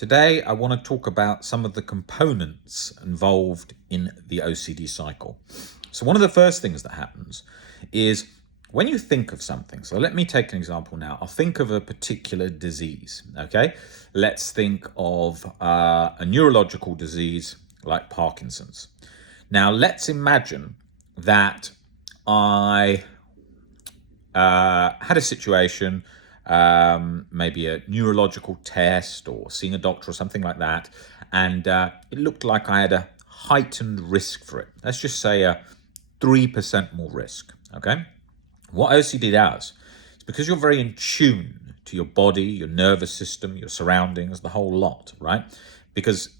Today, I want to talk about some of the components involved in the OCD cycle. So one of the first things that happens is when you think of something. So let me take an example now. I'll think of a particular disease, okay? Let's think of a neurological disease like Parkinson's. Now, let's imagine that I had a situation, maybe a neurological test or seeing a doctor or something like that, and it looked like I had a heightened risk for it. Let's just say a 3% more risk, okay? What OCD does is because you're very in tune to your body, your nervous system, your surroundings, the whole lot, right? Because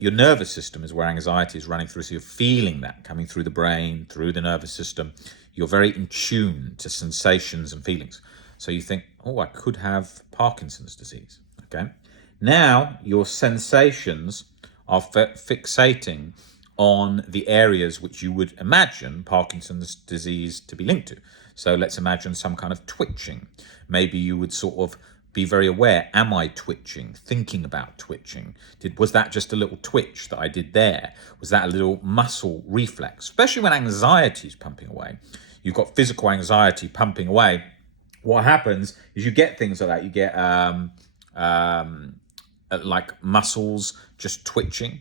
your nervous system is where anxiety is running through, so you're feeling that coming through the brain, through the nervous system. You're very in tune to sensations and feelings. So you think, oh, I could have Parkinson's disease, okay? Now your sensations are fixating on the areas which you would imagine Parkinson's disease to be linked to. So let's imagine some kind of twitching. Maybe you would sort of be very aware, am I twitching? Thinking about twitching. Was that just a little twitch that I did there? Was that a little muscle reflex? Especially when anxiety is pumping away. You've got physical anxiety pumping away. What happens is you get things like that. You get like muscles just twitching.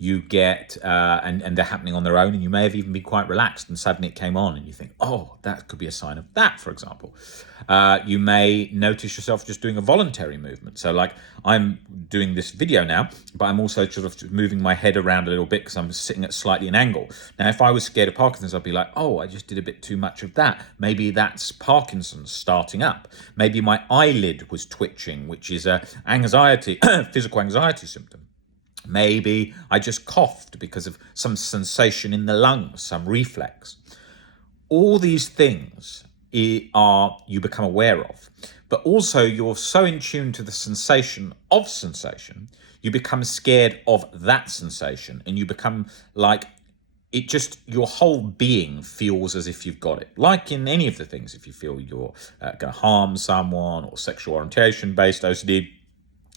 You get, and they're happening on their own, and you may have even been quite relaxed, and suddenly it came on, and you think, oh, that could be a sign of that, for example. You may notice yourself just doing a voluntary movement. So like I'm doing this video now, but I'm also sort of moving my head around a little bit because I'm sitting at slightly an angle. Now, if I was scared of Parkinson's, I'd be like, oh, I just did a bit too much of that. Maybe that's Parkinson's starting up. Maybe my eyelid was twitching, which is a anxiety, physical anxiety symptom. Maybe I just coughed because of some sensation in the lungs, some reflex. All these things you become aware of, but also you're so in tune to the sensation of sensation, you become scared of that sensation, and you become like, it just, your whole being feels as if you've got it. Like in any of the things, if you feel you're going to harm someone or sexual orientation-based OCD,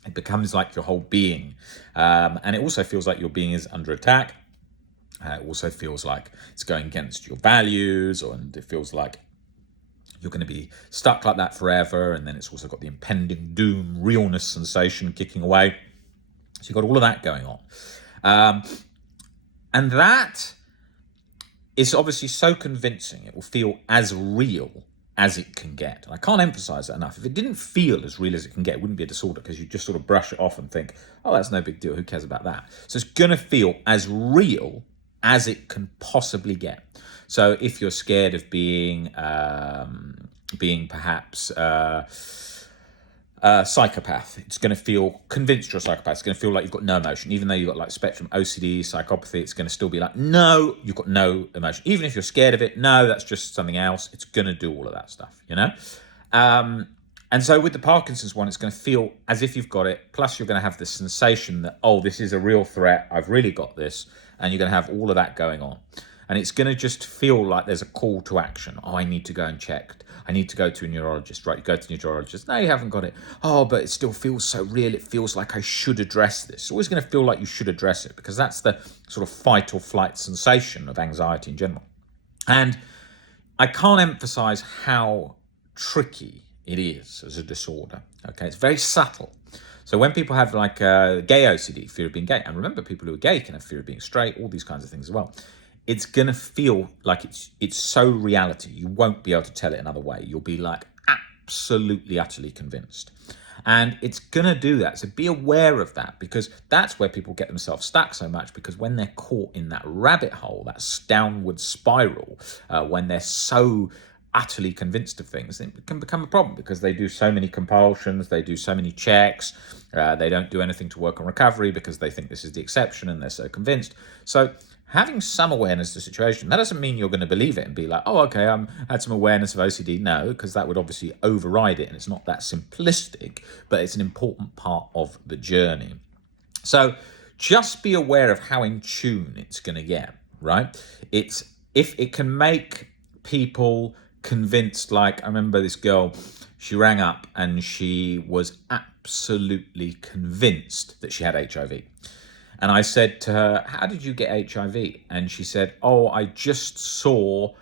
it becomes like your whole being. And it also feels like your being is under attack. It also feels like it's going against your values, and it feels like you're going to be stuck like that forever. And then it's also got the impending doom, realness sensation kicking away. So you've got all of that going on. And that is obviously so convincing. It will feel as real as it can get. And I can't emphasize that enough. If it didn't feel as real as it can get, it wouldn't be a disorder, because you just sort of brush it off and think, oh, that's no big deal. Who cares about that? So it's going to feel as real as it can possibly get. So if you're scared of being perhaps psychopath, it's going to feel convinced you're a psychopath. It's going to feel like you've got no emotion. Even though you've got like spectrum OCD, psychopathy, it's going to still be like, no, you've got no emotion. Even if you're scared of it, no, that's just something else. It's going to do all of that stuff, you know? And so with the Parkinson's one, it's going to feel as if you've got it. Plus you're going to have this sensation that, oh, this is a real threat. I've really got this. And you're going to have all of that going on. And it's going to just feel like there's a call to action. Oh, I need to go and check. I need to go to a neurologist, right? You go to a neurologist. No, you haven't got it. Oh, but it still feels so real. It feels like I should address this. It's always going to feel like you should address it, because that's the sort of fight or flight sensation of anxiety in general. And I can't emphasize how tricky it is as a disorder. Okay, it's very subtle. So when people have like gay OCD, fear of being gay, and remember, people who are gay can have fear of being straight, all these kinds of things as well. It's going to feel like it's so reality. You won't be able to tell it another way. You'll be like absolutely, utterly convinced. And it's going to do that. So be aware of that, because that's where people get themselves stuck so much, because when they're caught in that rabbit hole, that downward spiral, when they're so utterly convinced of things, it can become a problem, because they do so many compulsions, they do so many checks, they don't do anything to work on recovery because they think this is the exception and they're so convinced. So having some awareness of the situation, that doesn't mean you're going to believe it and be like, oh, okay, I had some awareness of OCD. No, because that would obviously override it, and it's not that simplistic, but it's an important part of the journey. So just be aware of how in tune it's going to get, right? If it can make people convinced, like I remember this girl, she rang up and she was absolutely convinced that she had HIV. And I said to her, "How did you get HIV?" And she said, "Oh, I just saw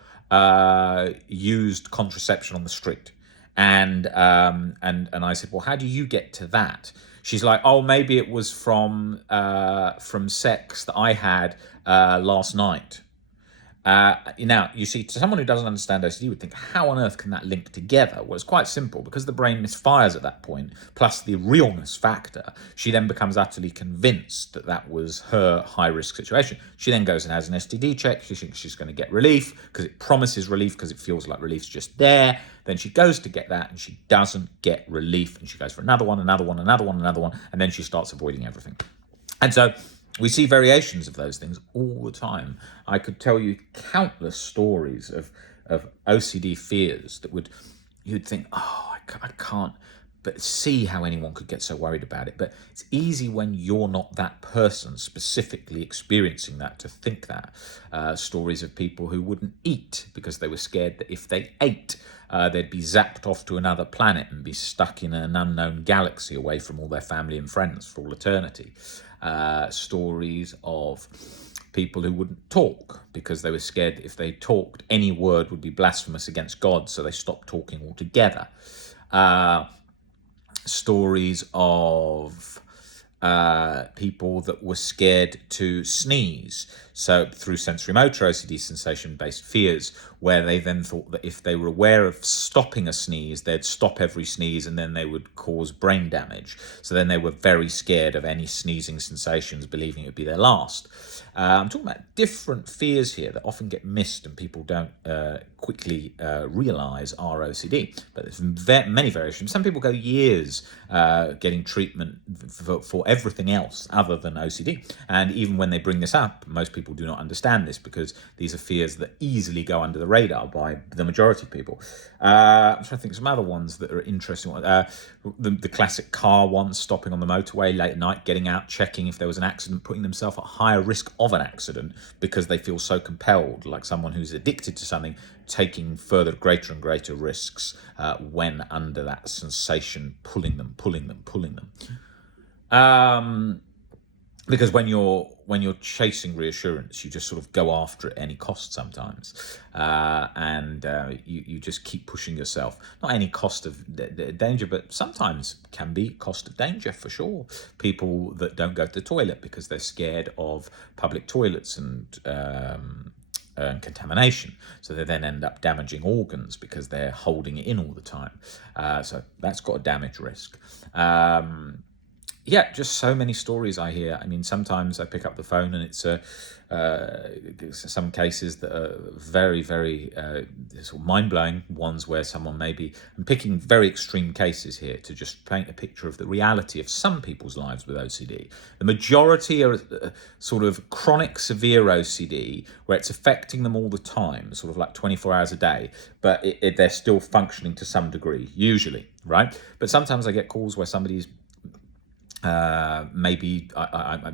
used contraception on the street." And I said, "Well, how do you get to that?" She's like, "Oh, maybe it was from sex that I had last night." Now, you see, to someone who doesn't understand OCD would think, how on earth can that link together? Well, it's quite simple. Because the brain misfires at that point, plus the realness factor, she then becomes utterly convinced that that was her high-risk situation. She then goes and has an STD check. She thinks she's going to get relief because it promises relief, because it feels like relief's just there. Then she goes to get that and she doesn't get relief. And she goes for another one, another one, another one, another one. And then she starts avoiding everything. And so we see variations of those things all the time. I could tell you countless stories of OCD fears that you'd think, oh, I can't but see how anyone could get so worried about it. But it's easy when you're not that person specifically experiencing that to think that. Stories of people who wouldn't eat because they were scared that if they ate, they'd be zapped off to another planet and be stuck in an unknown galaxy away from all their family and friends for all eternity. Stories of people who wouldn't talk because they were scared that if they talked, any word would be blasphemous against God, so they stopped talking altogether. Stories of people that were scared to sneeze, so through sensory motor OCD, sensation-based fears, where they then thought that if they were aware of stopping a sneeze, they'd stop every sneeze and then they would cause brain damage. So then they were very scared of any sneezing sensations, believing it would be their last. I'm talking about different fears here that often get missed and people don't quickly realise are OCD. But there's many variations. Some people go years getting treatment for everything else other than OCD. And even when they bring this up, most people do not understand this because these are fears that easily go under the radar by the majority of people. I'm trying to think of some other ones that are interesting. The classic car ones, stopping on the motorway late at night, getting out, checking if there was an accident, putting themselves at higher risk of an accident because they feel so compelled, like someone who's addicted to something, taking further greater and greater risks when under that sensation pulling them. Because when you're chasing reassurance, you just sort of go after it at any cost sometimes, and you just keep pushing yourself. Not any cost of danger, but sometimes can be cost of danger for sure. People that don't go to the toilet because they're scared of public toilets and contamination, so they then end up damaging organs because they're holding it in all the time. So that's got a damage risk. Yeah, just so many stories I hear. I mean, sometimes I pick up the phone and it's some cases that are very, very sort of mind-blowing ones where someone maybe, I'm picking very extreme cases here to just paint a picture of the reality of some people's lives with OCD. The majority are sort of chronic severe OCD where it's affecting them all the time, sort of like 24 hours a day, but they're still functioning to some degree, usually, right? But sometimes I get calls where somebody's maybe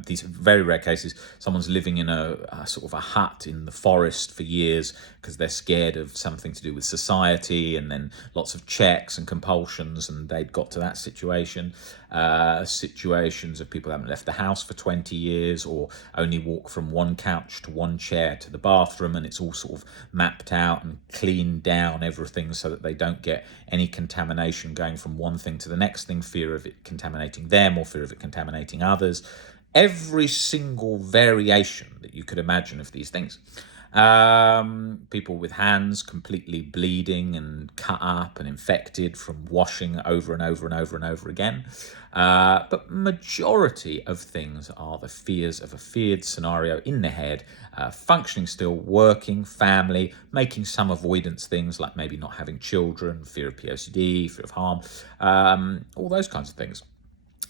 these very rare cases, someone's living in a sort of a hut in the forest for years because they're scared of something to do with society, and then lots of checks and compulsions, and they'd got to that situation. Situations of people who haven't left the house for 20 years or only walk from one couch to one chair to the bathroom, and it's all sort of mapped out and cleaned down everything so that they don't get any contamination going from one thing to the next thing, fear of it contaminating them or fear of it contaminating others. Every single variation that you could imagine of these things. People with hands completely bleeding and cut up and infected from washing over and over and over and over again. But majority of things are the fears of a feared scenario in the head, functioning still, working, family, making some avoidance things like maybe not having children, fear of POCD, fear of harm, all those kinds of things.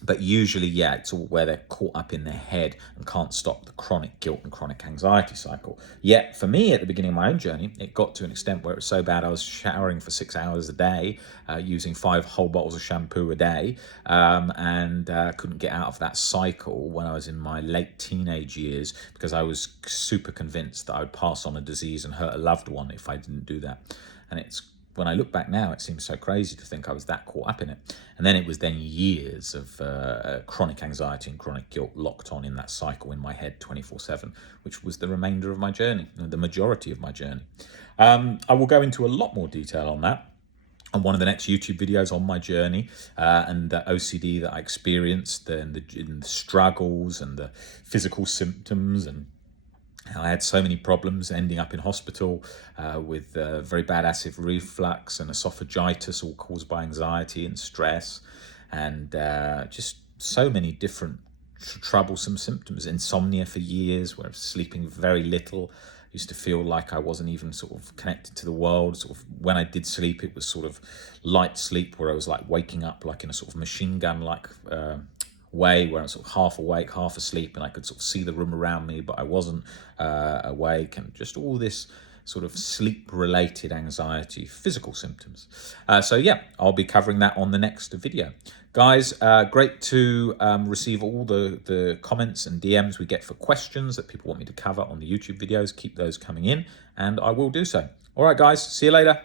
But usually, yeah, it's all where they're caught up in their head and can't stop the chronic guilt and chronic anxiety cycle. Yet, for me, at the beginning of my own journey, it got to an extent where it was so bad I was showering for 6 hours a day, using 5 whole bottles of shampoo a day, and couldn't get out of that cycle when I was in my late teenage years because I was super convinced that I would pass on a disease and hurt a loved one if I didn't do that. And it's when I look back now, it seems so crazy to think I was that caught up in it. And then it was then years of chronic anxiety and chronic guilt locked on in that cycle in my head 24/7, which was the remainder of my journey, the majority of my journey. I will go into a lot more detail on that on one of the next YouTube videos on my journey and the OCD that I experienced, and the struggles and the physical symptoms, and how I had so many problems ending up in hospital with very bad acid reflux and esophagitis, all caused by anxiety and stress, and just so many different troublesome symptoms. Insomnia for years, where I was sleeping very little. Used to feel like I wasn't even sort of connected to the world. Sort of when I did sleep, it was sort of light sleep, where I was like waking up like in a sort of machine gun like way, where I was sort of half awake, half asleep, and I could sort of see the room around me, but I wasn't awake, and just all this sort of sleep-related anxiety, physical symptoms. So yeah, I'll be covering that on the next video. Guys, great to receive all the comments and DMs we get for questions that people want me to cover on the YouTube videos. Keep those coming in, and I will do so. All right, guys, see you later.